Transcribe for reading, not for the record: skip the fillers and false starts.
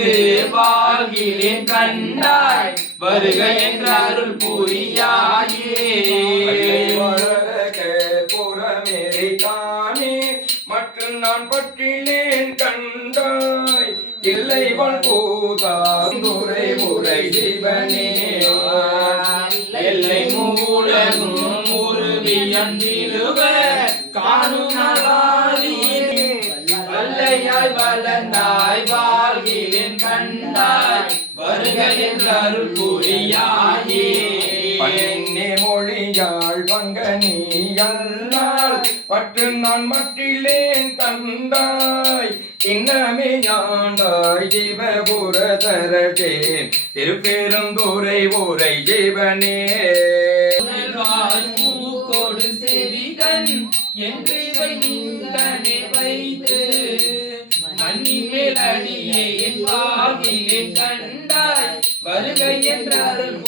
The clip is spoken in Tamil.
இங்கு வாழ்கிலேன் கண்டாய் வருக என்ற அருள் புரியாயே புறமேறிக்கானே மற்றும் நான் பற்றினேன் கண்டாய் இல்லைவள் போதாந்துரை உரை சிவனே எல்லை மூலகும் உருவியந்திருவ காணும் வல்லையாய் வளர்ந்தாய் வாழ்கிலேன் கண்டாய் வருக என்ற அருள் புரியாயே பன்னே மொழியாள் பங்கனியல்லால் பற்று நான் மட்டிலேன் கண்டாய் இன்னமே ஆண்டாய் ஜீவபுர தரட்டேன் திருப்பெருந்துரை ஊரை ஜீவனே மூக்கோடு செவிகன் என்று நீங்கனே வைத்து மண்ணின் மேல் அடியே என் வாழ்கிலேன் கண்டாய் வருகை என்ற அருள்